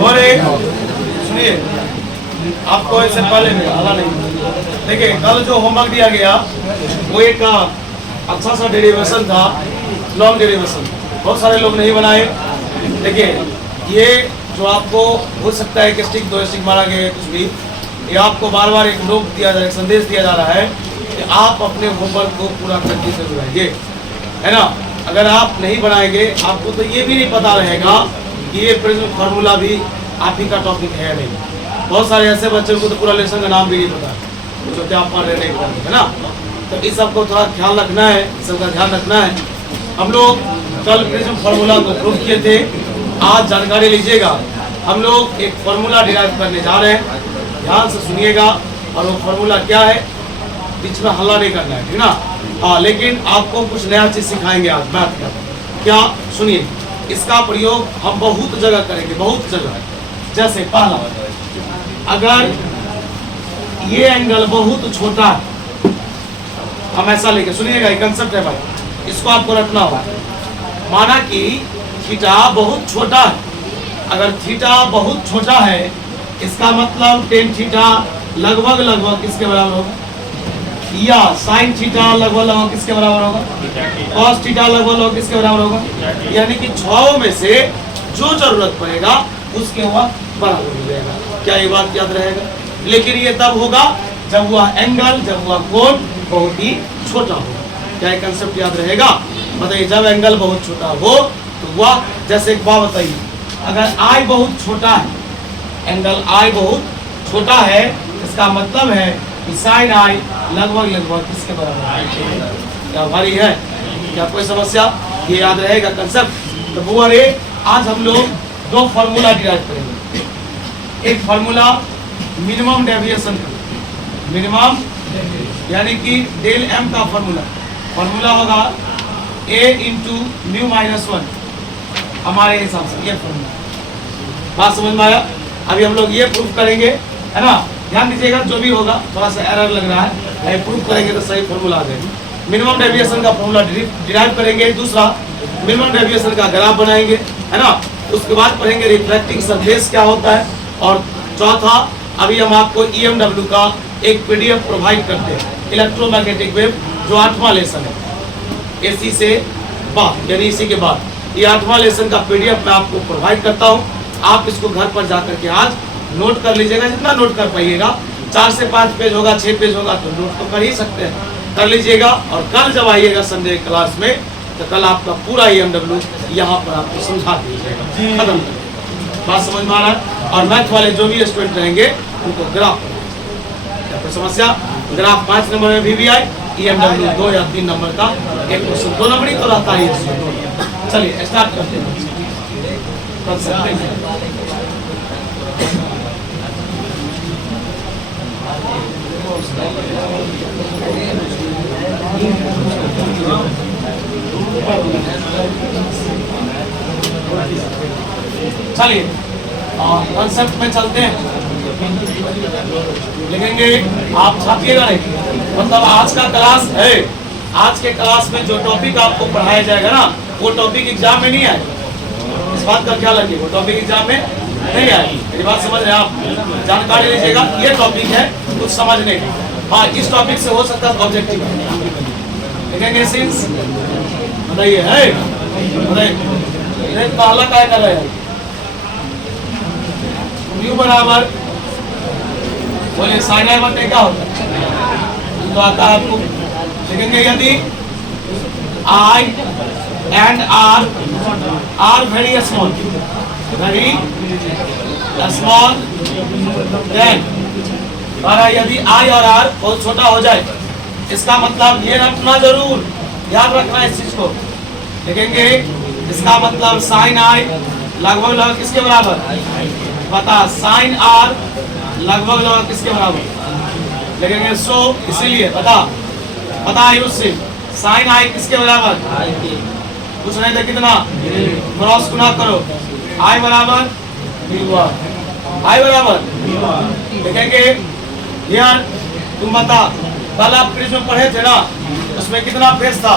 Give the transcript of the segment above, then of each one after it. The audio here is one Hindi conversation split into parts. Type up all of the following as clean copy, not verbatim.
और एक सुनिए, आपको इससे पहले में आला नहीं, देखिए कल जो होमवर्क दिया गया वो एक अच्छा सा डेरिवेशन था, लॉन्ग डेरिवेशन, बहुत सारे लोग नहीं बनाए। देखिए ये जो आपको हो सकता है कि स्टिक 2 स्टिक मारा गया कुछ भी, ये आपको बार बार एक नोट दिया जा रहा है, संदेश दिया जा रहा है कि आप अपने होमवर्क को पूरा करके जरूर आएंगे, है ना। अगर आप नहीं बनाएंगे आपको तो ये भी नहीं पता रहेगा कि ये प्रिज्म फार्मूला भी आप ही का टॉपिक है नहीं। बहुत सारे ऐसे बच्चों को तो पूरा लेसन का नाम भी नहीं पता जो क्या पढ़ रहे नहीं पढ़ रहे, है ना। तो इस सब को थोड़ा ख्याल रखना है, इस सब का ध्यान रखना है। हम लोग कल प्रिज्म फार्मूला को प्रूव किए थे, आज जानकारी लीजिएगा। हम लोग एक फार्मूला डिराइव करने जा रहे हैं, ध्यान से सुनिएगा। और वो फार्मूला क्या है, बीच में हल्ला नहीं करना है, ठीक ना। हाँ, लेकिन आपको कुछ नया चीज सिखाएंगे आज मैथ का। क्या, सुनिए, इसका प्रयोग हम बहुत जगह करेंगे, बहुत जगह। जैसे पहला, अगर ये एंगल बहुत छोटा है, हम ऐसा लेके सुनिएगा, ये कंसेप्ट है भाई, इसको आपको रखना होगा। माना कि थीटा बहुत छोटा है, अगर थीटा बहुत छोटा है इसका मतलब टेन थीटा लगभग लगभग किसके बराबर होगा, या साइन थीटा लगभग लगभग किसके बराबर होगा, कॉस थीटा लगभग लगभग किसके बराबर होगा। यानी कि 6 में से जो जरूरत पड़ेगा उसके वक्त बराबर हो जाएगा। क्या ये बात याद रहेगा? लेकिन ये तब होगा जब वह एंगल, जब वह कोण बहुत ही छोटा हो। क्या ये कंसेप्ट याद रहेगा? बताइए, जब एंगल बहुत छोटा हो तो वह, जैसे एक बात बताइए, अगर आई बहुत छोटा है, एंगल आई बहुत छोटा है, इसका मतलब है कि साइन आई लगभग लगभग किसके बराबर है। क्या भारी है? क्या कोई समस्या? ये याद रहेगा कंसेप्ट। तो वो अरे आज हम लोग 2 फार्मूला डिराइव करेंगे। एक फार्मूला मिनिमम डेविएशन का, मिनिमम यानी कि डेल एम का फार्मूला होगा a इंटू म्यू माइनस 1, हमारे हिसाब से ये फार्मूला। बात समझ में आया? अभी हम लोग ये प्रूफ करेंगे, है ना। ध्यान दीजिएगा, जो भी होगा थोड़ा सा एरर लग रहा है, प्रूफ करेंगे तो सही फार्मूला आ जाएगा। मिनिमम डेविएशन का फार्मूला डिराइव करेंगे। दूसरा, मिनिमम डेविएशन का ग्राफ बनाएंगे, है ना। उसके बाद पढ़ेंगे रिफ्लेक्टिंग सरफेस क्या होता है। और चौथा, अभी हम आपको EMW का एक PDF प्रोवाइड करते हैं, इलेक्ट्रोमैग्नेटिक वेव, जो 8वां लेसन है AC से बाद, यानी इसी के बाद ये 8वां लेसन का PDF मैं आपको प्रोवाइड करता हूँ। आप इसको घर पर जाकर के आज नोट कर लीजिएगा, जितना नोट कर पाइएगा। 4 से 5 पेज होगा, 6 पेज होगा तो नोट तो कर ही सकते हैं, कर लीजिएगा। और कल जब आइएगा संडे क्लास में तो कल आपका पूरा EMW यहाँ पर आपको समझा दीजिएगा, खत्म। बात समझ में आ रहा है? और मैथ वाले जो भी स्टूडेंट रहेंगे उनको ग्राफ, कोई समस्या? ग्राफ 5 नंबर में भी आए, EMW 2 या 3 नंबर का एक क्वेश्चन 2 नंबर ही तो रहता है। चलिए स्टार्ट करते हैं। चलिए कॉन्सेप्ट में चलते हैं, लिखेंगे, आप छापिएगा नहीं। मतलब आज का क्लास है, आज के क्लास में जो टॉपिक आपको पढ़ाया जाएगा ना, वो टॉपिक एग्जाम में नहीं आए, इस बात का ख्याल रखिए। वो टॉपिक एग्जाम में नहीं आए, मेरी बात समझ रहे हैं आप? जानकारी लीजिएगा, ये टॉपिक है कुछ समझने का। हाँ, इस टॉपिक से हो सकता है ऑब्जेक्टिव लिखेंगे। सिंस बताइए, है बताइए, पहला क्या कर रहे हैं? म्यू बराबर बोले साइन आई बटे क्या होता है तो आता है आपको। लिखेंगे यदि I and R very small, then यदि आई और आर बहुत छोटा हो जाए, इसका मतलब ये रखना जरूर, ध्यान रखना इस चीज को। लिखेंगे इसका मतलब साइन आई लगभग लगभग किसके बराबर, बता, साइन आर लगभग लगभग किसके बराबर। लिखेंगे सो, इसीलिए पता है उससे साइन आई किसके बराबर, कुछ नहीं था कितना, क्रॉस गुना करो, आई बराबर आई बराबर। लिखेंगे यार तुम बता, कल आप प्रिज्म पढ़े थे ना, उसमें कितना फेस था?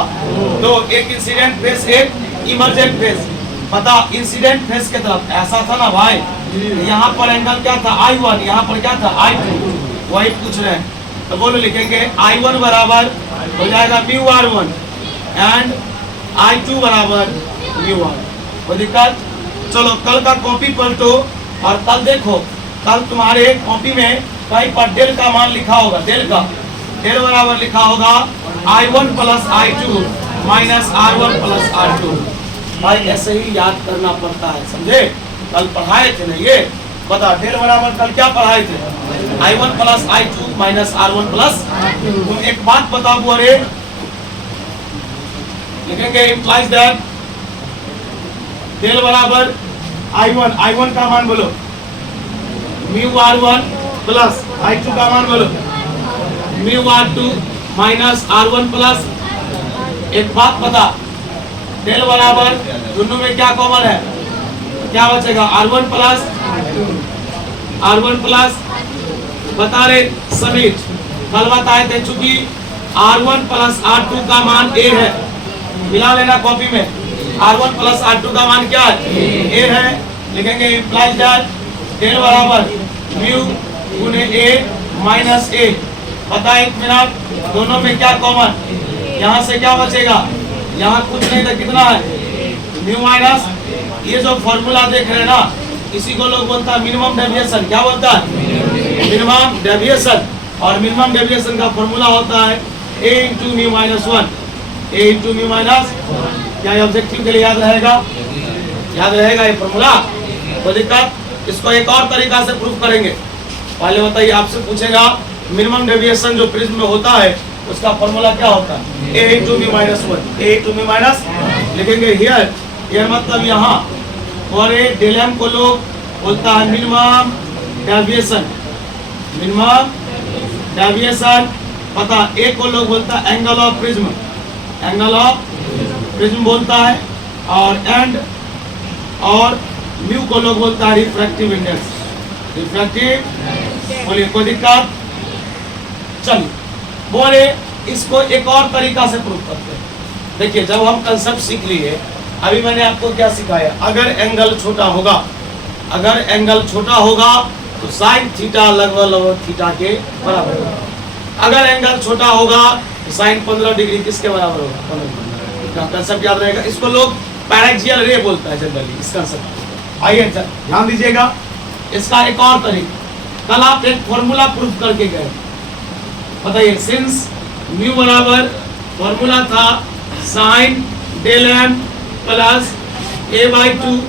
2, एक इंसिडेंट फेस, एक इमरजेंट फेस। पता इंसिडेंट फेस के तरफ ऐसा था ना भाई, यहाँ पर एंगल क्या था I1, यहाँ पर क्या था I2, वही पूछ रहे हैं। तो बोलो लिखेंगे I1 बराबर हो जाएगा म्यू R1 एंड I2 बराबर म्यू R। कोई दिक्कत? चलो कल का कॉपी पलटो और कल देखो, कल तुम्हारे कॉपी में कहीं पर डेल का मान लिखा होगा, डेल का डेल बराबर लिखा होगा I1 plus I2 minus R1 plus R2। भाई ऐसे ही याद करना पड़ता है, समझे? कल पढ़ाए थे ना ये, बता डेल बराबर कल क्या पढ़ाए थे? I1 plus I2 minus R1 plus. तुम एक बात बताओ, अरे लिखेंगे इम्प्लाइज दैट डेल बराबर I1 का मान बोलो म्यू R1 प्लस I2 का मान बोलो mu R2 minus R1 plus. एक बात बता, डेल बराबर दोनों में क्या कॉमन है, क्या बचेगा? R1 प्लस बता रहे समीट, कल बताए थे चूंकि R1 प्लस R2 का मान A है, मिला लेना कॉपी में, R1 प्लस R2 का मान क्या है? A है। लिखेंगे इम्प्लाइज दैट डेल बराबर म्यू गुने A माइनस A। बता एक मिनट, दोनों में क्या कॉमन? यहाँ से क्या बचेगा? यहाँ कुछ नहीं था, कितना है? म्यू माइनस, ये जो फॉर्मूला देख रहे हैं ना, इसी को लोग बोलता है मिनिमम डेविएशन। क्या बोलता है? Minimum deviation. और मिनिमम डेविएशन का फॉर्मूला होता है a into mu minus 1, a into mu minus. क्या ये ऑब्जेक्टिव के लिए याद रहेगा? याद रहेगा ये फॉर्मूला? कोई दिक्कत? इसको एक और तरीका से प्रूफ करेंगे। पहले बताइए, आपसे पूछेगा मिनिमम डेविएशन जो प्रिज्म में होता है उसका फॉर्मूला क्या होता है? a into mu minus 1, a into mu minus. लिखेंगे हियर, ये मतलब यहाँ, और ये डेल एम को लोग बोलता है मिनिमम डेविएशन। मिनिमम डेविएशन पता, ए को लोग बोलता है angle of prism, angle of prism बोलता है। और एंड और म्यू को लोग बोलता है रिफ्रैक्टिव इंडेक्स, रिफ्रैक्टिव। बोलिए कोई दिक्कत? चलिए बोले इसको एक और तरीका से प्रूफ करते हैं। देखिए जब हम कंसेप्ट सीख लिए, अभी मैंने आपको क्या सिखाया, अगर एंगल छोटा होगा, अगर एंगल छोटा होगा तो साइन थीटा लगभग थीटा के बराबर होगा। अगर एंगल छोटा होगा तो साइन 15 डिग्री किसके बराबर होगा? 15। कंसेप्ट याद रहेगा। इसको लोग पैरेक्सियल रे बोलता है जनरली, इस कंसेप्ट। आइए ध्यान दीजिएगा, इसका एक और तरीका, कल आप एक फॉर्मूला प्रूफ करके गए, बताइए। सिंस म्यू बराबर फॉर्मूला था sine del M plus a/2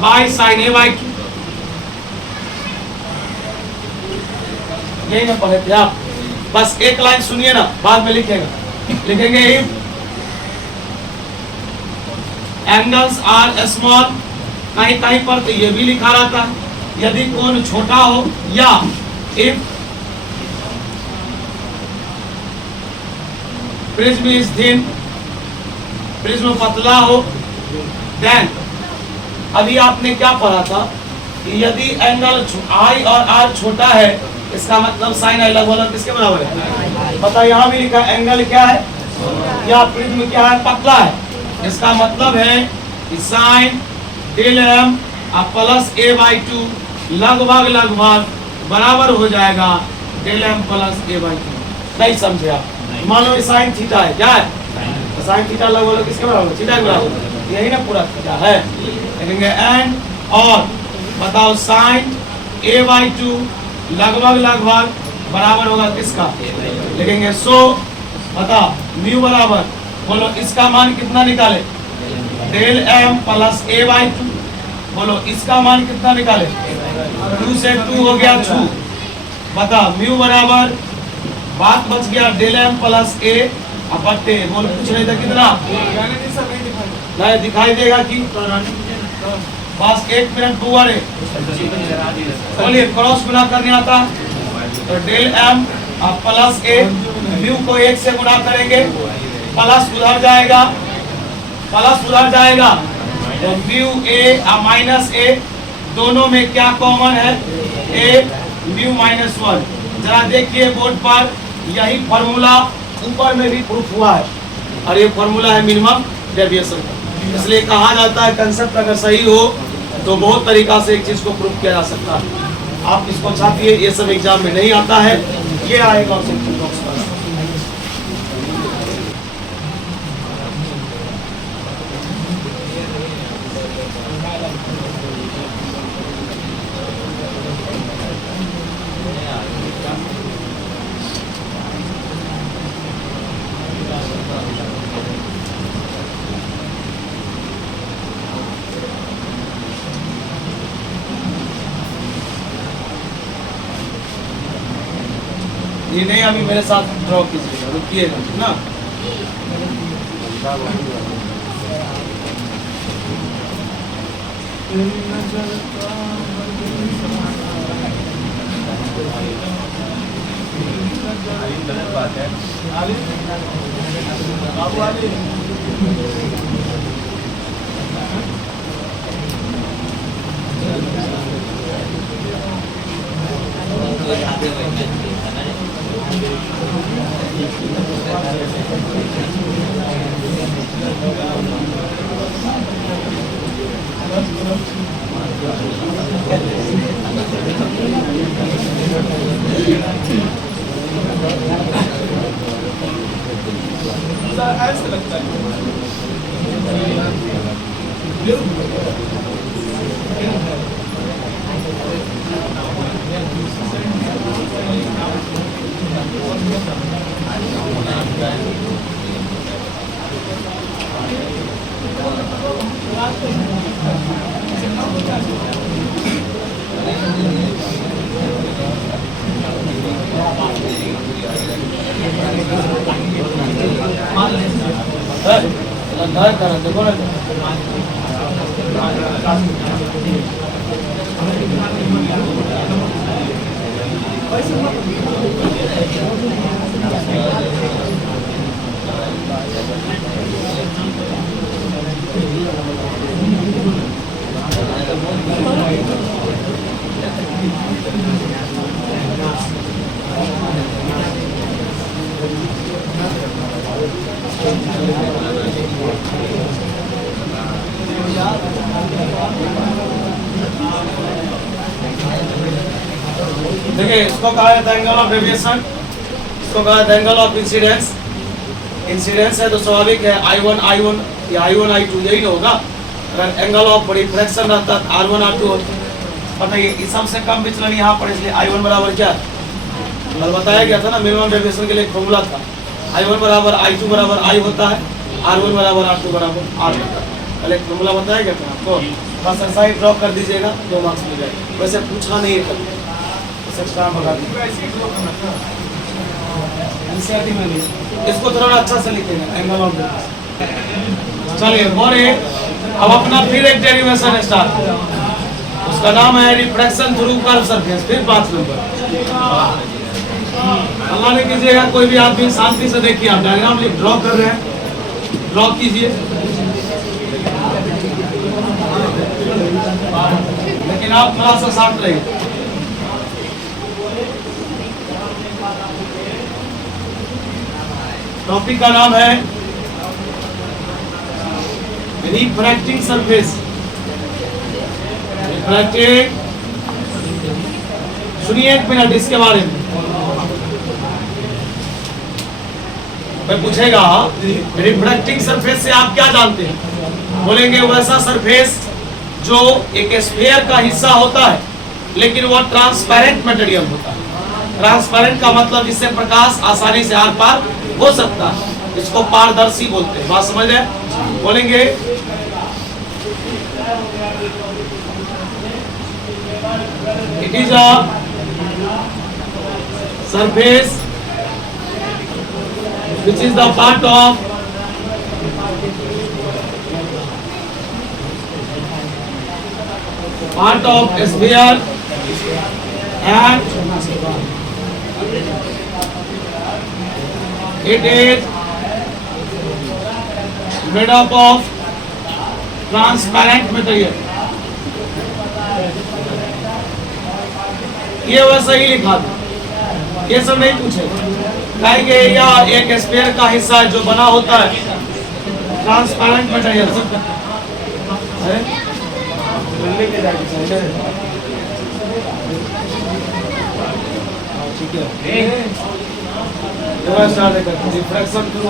by sine a/2। यही ना पढ़े थे आप? बस एक लाइन सुनिए ना, बाद में लिखेगा। लिखेंगे एंगल्स आर स्मॉल, कहीं कहीं पर तो ये भी लिखा रहता है, यदि कोण छोटा हो, या if prism is thin, prism पतला हो, देन अभी आपने क्या पढ़ा था कि यदि एंगल आई और आर छोटा है, इसका मतलब साइन आई लगभग किसके बराबर है? पता यहाँ भी लिखा एंगल क्या है, या प्रिज्म क्या है? पतला है। इसका मतलब है कि sign del M plus a/2 लगभग बराबर हो जाएगा डेल एम प्लस a/2। नहीं समझे आप? मान लो साइन थीटा है, क्या है? तो साइन थीटा लगभग किसके बराबर? थीटा के बराबर। यही ना पूरा थीटा है। लिखेंगे एंड और बताओ साइन a/2 लगभग बराबर होगा किसका? लिखेंगे सो बता म्यू बराबर, बोलो इसका मान कितना निकाले? Del M plus a/2। बोलो इसका मान कितना निकाले? 2 से 2 हो गया 2। बता म्यू बराबर, बात बच गया डेल एम प्लस a अपट्टे। बोल पूछ रहे थे कितना? नहीं दिखाई देगा कि बस 1 मिनट बुआ रे। बोलिए क्रॉस गुना करने आता तो del M plus a, mu को 1 से गुना करेंगे, प्लस उधर जाएगा, प्लस उधर जाएगा, तो म्यू a माइनस a, दोनों में क्या कॉमन है? a mu minus 1। जरा देखिए बोर्ड पर, यही फॉर्मूला ऊपर में भी प्रूफ हुआ है, और ये फॉर्मूला है मिनिमम डेविएशन का। इसलिए कहा जाता है कंसेप्ट अगर सही हो तो बहुत तरीका से एक चीज को प्रूव किया जा सकता है। आप इसको चाहती ये सब एग्जाम में नहीं आता है, ये आएगा ऑब्जेक्टिव बॉक्स पर। ये नहीं अभी मेरे साथ ड्रॉ कीजिएगा, रुकिएगा ना। गलत बात है। ऐसे लगता है देखो ना देखिए, इसको कहा जाता है एंगल ऑफ डेविएशन, इसको कहा जाता है एंगल ऑफ इंसिडेंस। इंसिडेंस है तो स्वाभाविक है I1 या I1 I2 यही ना होगा। अगर एंगल ऑफ रिफ्रैक्शन रहता है R1 R2 बताइए, इस सबसे कम विचलन यहाँ पर, इसलिए I1 बराबर क्या है, कल बताया गया था ना मिनिमम डेविएशन के लिए फॉर्मूला था। I1 बराबर I2 बराबर I होता है, R1 बराबर R2 बराबर R होता है। कल एक फॉर्मूला बताया गया था आपको, बस ऐसा ही ड्रॉ कर दीजिएगा 2 मार्क्स मिल जाएगा। वैसे पूछा नहीं है कल, इसको थोड़ा अच्छा से लिखेगा एंगल ऑफ डेविएशन। चलिए और अब अपना फिर एक डेरिवेशन स्टार्ट, उसका नाम है रिफ्रैक्शन थ्रू कर्व सरफेस। फिर 5 नंबर अल्लाह ने कीजिएगा, कोई भी आदमी शांति से देखिए, आप डायग्राम ड्रॉ कर रहे हैं, ड्रॉ कीजिए, लेकिन आप थोड़ा सा शांत रहिए। टॉपिक का नाम है रिफ्रैक्टिंग सरफेस। रिफ्रैक्टिंग, सुनिए 1 मिनट इसके बारे में। मैं पूछेगा रिफ्रैक्टिंग सरफेस से आप क्या जानते हैं, बोलेंगे वैसा सरफेस जो एक स्फीयर का हिस्सा होता है लेकिन वह ट्रांसपेरेंट मटेरियल होता है। ट्रांसपेरेंट का मतलब जिससे प्रकाश आसानी से आर पार हो सकता है, इसको पारदर्शी बोलते हैं। बात समझ रहे? बोलेंगे it is a surface which is the part of sphere and it is made up of transparent material। ये वैसा ही लिखा था, ये सब नहीं पूछे, कहेंगे या एक स्फीयर का हिस्सा जो बना होता है ट्रांसपेरेंट मटेरियल है, मिलने के जाएगी ठीक है। रिफ्रैक्शन थ्रू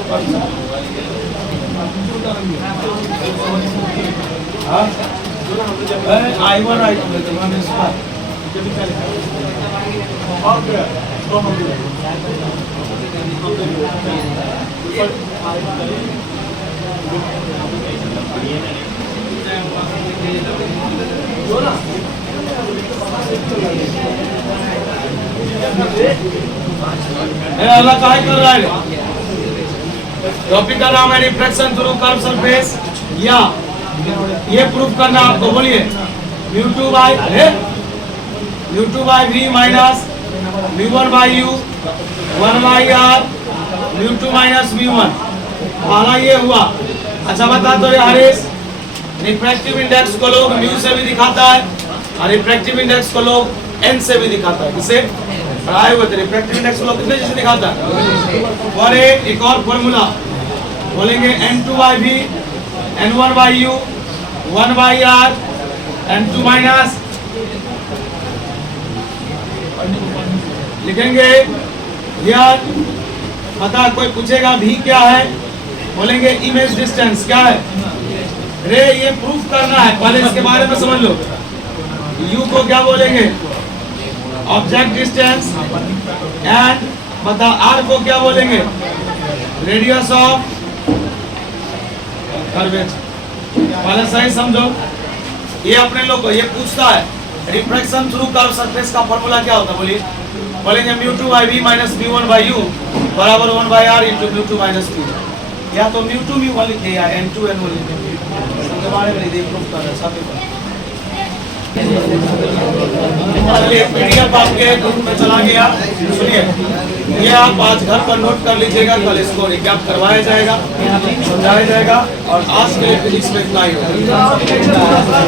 I1 अल्लाह काय कर रहा है, टॉपिक का नाम है रिफ्रैक्शन थ्रू कर्व सरफेस, या ये प्रूफ करना आपको, बोलिए म्यू2 by v minus v1 by u 1 by r म्यू2 माइनस v1, पहला ये हुआ। अच्छा बता दो यार, रिफ्रैक्टिव इंडेक्स को लोग म्यू से भी दिखाता है और रिफ्रैक्टिव इंडेक्स को लोग n से भी दिखाता है। किसे पढ़ाए हुए थे, रिफ्रैक्टिव इंडेक्स को लोग कितने जैसे दिखाता है। और एक और फॉर्मूला बोलेंगे n2 by v n1 by u 1 by r n2 minus, लिखेंगे यार पता, कोई पूछेगा v क्या है, बोलेंगे इमेज डिस्टेंस क्या है। रे ये प्रूफ करना है, पहले इसके बारे में समझ लो। u को क्या बोलेंगे, ऑब्जेक्ट डिस्टेंस, एंड बता r को क्या बोलेंगे, रेडियस ऑफ कर्वेचर। पहले सही समझो, ये अपने लोग को ये पूछता है रिफ्रैक्शन थ्रू कर्व सरफेस का फॉर्मूला क्या होता है, बोलिए। बोलेंगे म्यू2 by v minus v1 by u बराबर 1 बाई r इंटू म्यू2 माइनस v, या तो म्यू2 म्यू1 लिखे या n2 n1 लिखे, सबके बारे में नहीं प्रूफ कर रहे सब। चलिए पीडीएफ आपके ग्रुप में चला गया, सुनिए ये आप आज घर पर नोट कर लीजिएगा, कल इसको रिकैप करवाया जाएगा, समझाया जाएगा, और आज के लिए फिजिक्स में इतना ही होगा।